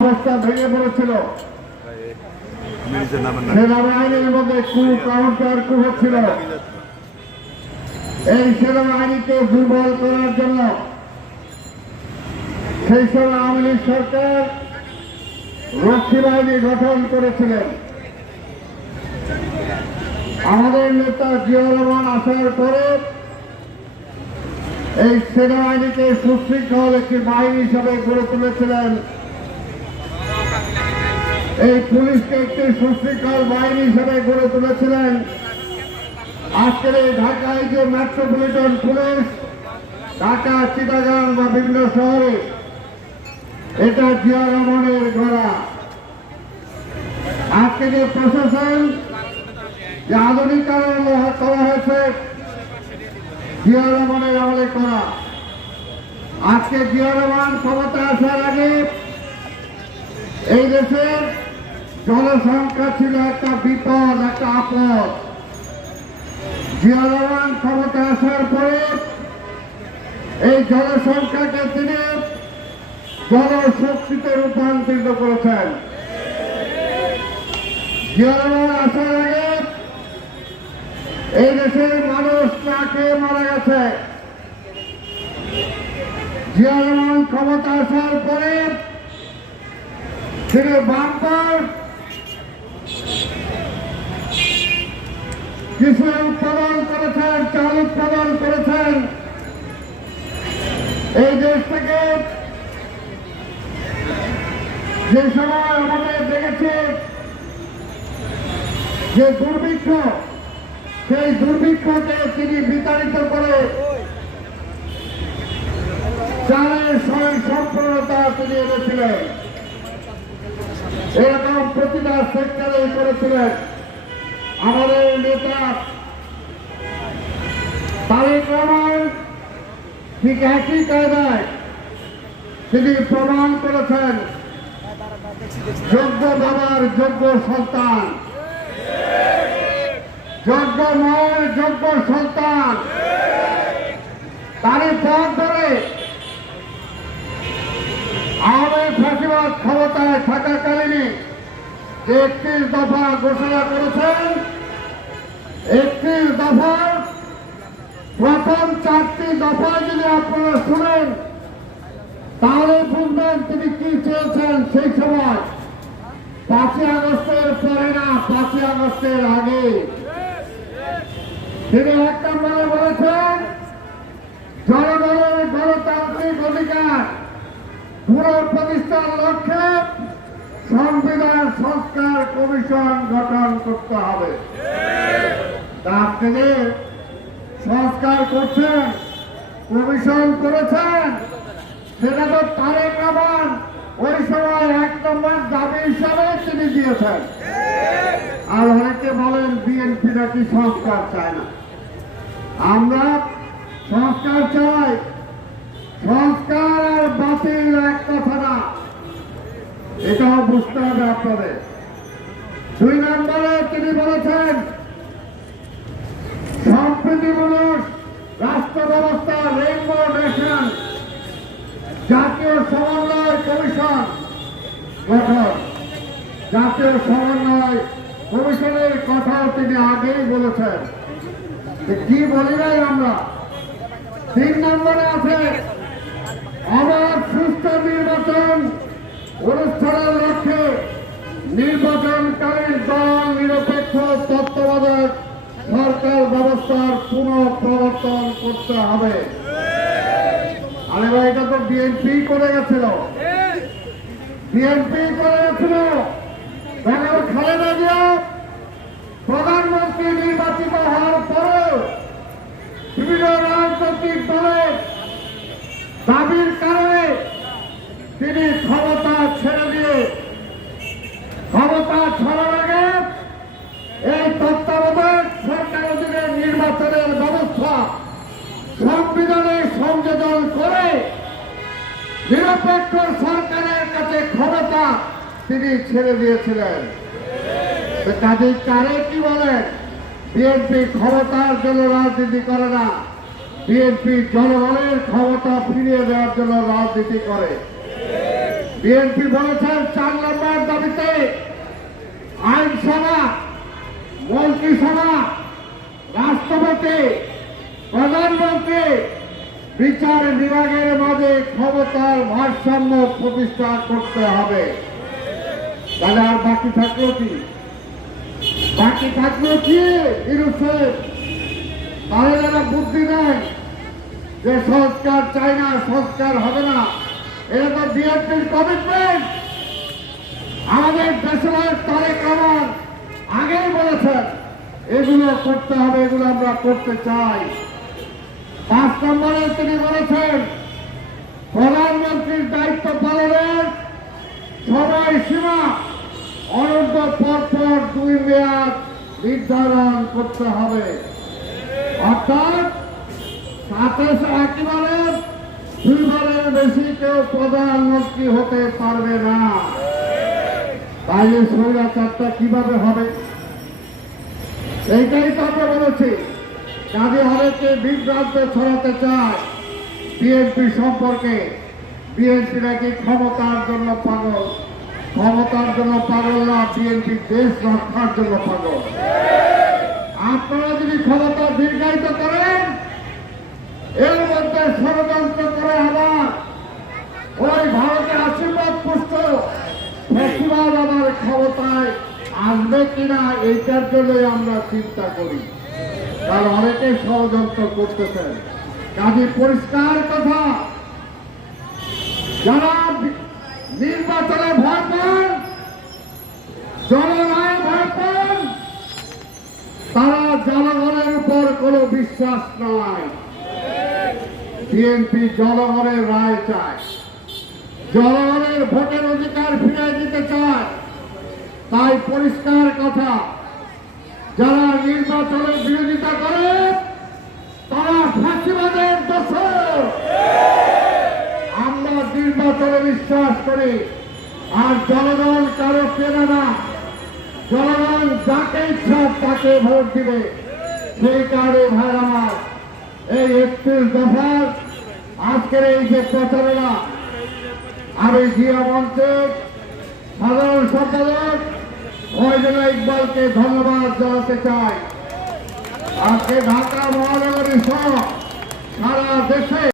অবস্থা ভেঙে পড়েছিল। সেনাবাহিনীর মধ্যে কাউন্টার হচ্ছিল। এই সেনাবাহিনীকে দুর্বল করার জন্য সেই সময় আওয়ামী লীগ সরকার রক্ষী বাহিনী গঠন করেছিলেন। আমাদের নেতা জিয়াউর রহমান আসার পরে এই সেনাবাহিনীকে সুশৃঙ্খল একটি বাহিনী হিসাবে গড়ে তুলেছিলেন। এই পুলিশকে একটি সুশৃঙ্খল বাহিনী হিসেবে গড়ে তুলেছিলেন। আজকের এই ঢাকায় যে মেট্রোপলিটন পুলিশ, ঢাকা, চিটাগাং বা বিভিন্ন শহরে, এটা জিয়াউর রহমানের গড়া। আজকে যে প্রশাসন যে আধুনিকরণ করা হয়েছে, জিয়াউর রহমানের আমলে করা। আজকে জিয়াউর রহমান ক্ষমতা আসার আগে এই দেশের জনসংখ্যা ছিল একটা বিপদ, একটা আপদ। জিয়াউর রহমান ক্ষমতা আসার পরে এই জনসংখ্যাকে তিনি জনশক্তিতে রূপান্তরিত করেছেন। জিয়াউর রহমান আসার আগে এই দেশের মানুষ না খেয়ে মারা গেছে। জিয়াউর রহমান ক্ষমতা আসার পরে তিনি বাম্পার কৃষি উৎপাদন করেছেন, চাল উৎপাদন করেছেন। এই দেশ থেকে যে সময় আমাদের দেখেছে যে দুর্ভিক্ষ, সেই দুর্ভিক্ষকে তিনি বিতাড়িত করে চালের সম্পূর্ণতা তিনি এনেছিলেন। এরকম প্রতিটা সেক্টরে করেছিলেন। আমাদের নেতা তারেক রহমান ঠিক একই কায়দায় তিনি প্রমাণ করেছেন যোগ্য বাবার যোগ্য সন্তান, যোগ্য মায়ের যোগ্য সন্তান। তারই পথ ধরে আওয়ামী ফ্যাসিবাদ ক্ষমতায় থাকাকালীনই যে 31 দফা ঘোষণা করেছেন, 31 দফার প্রথম 4টি দফায় যদি আপনারা শুনেন তাহলে বুঝবেন তিনি কি চেয়েছেন। সেই সময় 5ই আগস্টের পরে না, 5ই আগস্টের আগে তিনি এক নম্বরে বলেছেন জনগণের গণতান্ত্রিক অধিকার পুনঃপ্রতিষ্ঠার লক্ষ্যে সংবিধান সংস্কার কমিশন গঠন করতে হবে। তার থেকে সংস্কার করছেন, কমিশন করেছেন, সেটা তো তারেক রহমান ওই সময় 1 নম্বর দাবি হিসাবে তিনি দিয়েছেন। আর অনেকে বলেন বিএনপি নাকি সংস্কার চায় না। আমরা সংস্কার চাই। সংস্কার আর বাতিল এক কথা না, এটাও বুঝতে হবে আপনাদের। 2 নম্বরে তিনি বলেছেন সম্প্রীতিমূলক রাষ্ট্র ব্যবস্থা, রেইনবো নেশন, জাতীয় সমন্বয় কমিশন গঠন। জাতীয় সমন্বয় কমিশনের কথাও তিনি আগেই বলেছেন। কি বলি নাই আমরা? 3 নম্বরে আছে অবাধ সুষ্ঠু নির্বাচন অনুষ্ঠানের লক্ষ্যে নির্বাচনকালীন দল নিরপেক্ষ তত্ত্বাবধায়ক সরকার ব্যবস্থার পুনঃপ্রবর্তন করতে হবে। আরে ভাই, এটা তো বিএনপি করে গেছিল, বিএনপি করে গেছিল। বেগম খালেদা জিয়া প্রধানমন্ত্রী নির্বাচিত হওয়ার পরেও বিভিন্ন রাজনৈতিক দলের দাবির কারণে তিনি ক্ষমতা ছেড়ে দিয়ে, ক্ষমতা ছাড়ার আগে এই তত্ত্বাবধায়ক সরকার অধীনে নির্বাচনের ব্যবস্থা সংবিধানে সংযোজন করে নিরপেক্ষ সরকারের কাছে ক্ষমতা তিনি ছেড়ে দিয়েছিলেন। কাজে কারে কি বলেন? বিএনপি ক্ষমতার জন্য রাজনীতি করে না, বিএনপি জনগণের ক্ষমতা ফিরিয়ে দেওয়ার জন্য রাজনীতি করে। বিএনপি বলেছেন 4 নম্বর দাবিতে আইনসভা, মন্ত্রিসভা, রাষ্ট্রপতি, প্রধানমন্ত্রী, বিচার বিভাগের মাঝে ক্ষমতার ভারসাম্য প্রতিষ্ঠা করতে হবে। তাহলে আর বাকি থাকলো কি? বাকি থাকলো কি? ইউরোপের তাহলে যারা বুদ্ধি নেয় যে সংস্কার চাই না, সংস্কার হবে না, এটা তো বিএনপির কমিটমেন্ট। আমাদের দেশের তারেক রহমান আগেই বলেছেন এগুলো করতে হবে, এগুলো আমরা করতে চাই। 5 নম্বরে তিনি বলেছেন প্রধানমন্ত্রীর দায়িত্ব পালনের সময়সীমা অনূর্ধ্ব পরপর 2 মেয়াদ নির্ধারণ করতে হবে। অর্থাৎ একেবারে 2 বারের বেশি কেউ প্রধানমন্ত্রী হতে পারবে না। তাই স্বৈরাচারটা কিভাবে হবে? এইটাই তো আমরা বলেছি। কাজে অনেকে বিভ্রান্ত ছড়াতে চায় বিএনপি সম্পর্কে। বিএনপি নাকি ক্ষমতার জন্য পাগল। ক্ষমতার জন্য পাগল না, বিএনপি দেশ রক্ষার জন্য পাগল। আপনারা যদি ক্ষমতা দীর্ঘায়িত করেন, এর মধ্যে ষড়যন্ত্র করে আবার ওই ভারতের আশীর্বাদ পুষ্ট ফেসিবাদ আবার ক্ষমতায় আসবে কিনা, এইটার জন্যই আমরা চিন্তা করি। কারণ অনেকে ষড়যন্ত্র করতেছেন। কাজে পরিষ্কার কথা, যারা নির্বাচনে ভয় পান, জনগণের ভয় পান, তারা জনগণের উপর কোনো বিশ্বাস নাই। বিএনপি জনগণের রায় চায়, জনগণের ভোটের অধিকার ফিরে দিতে চায়। তাই পরিষ্কার কথা, যারা নির্বাচনের বিরোধিতা করে তারা ফাঁসিবাদের দোষর। আমরা নির্বাচনে বিশ্বাস করি, আর জনগণ কারো কেনে না। জনগণ যাকে ইচ্ছা তাকে ভোট দিবে। সেই কারণে ভাই আমার এই 31 দফার আজকের এই যে প্রচারণা, আমি জিয়া মঞ্চের সাধারণ সম্পাদক ওয়াহিদুল্লাহ ইকবালকে ধন্যবাদ জানাতে চাই। আজকে ঢাকা মহানগরী সহ সারা দেশে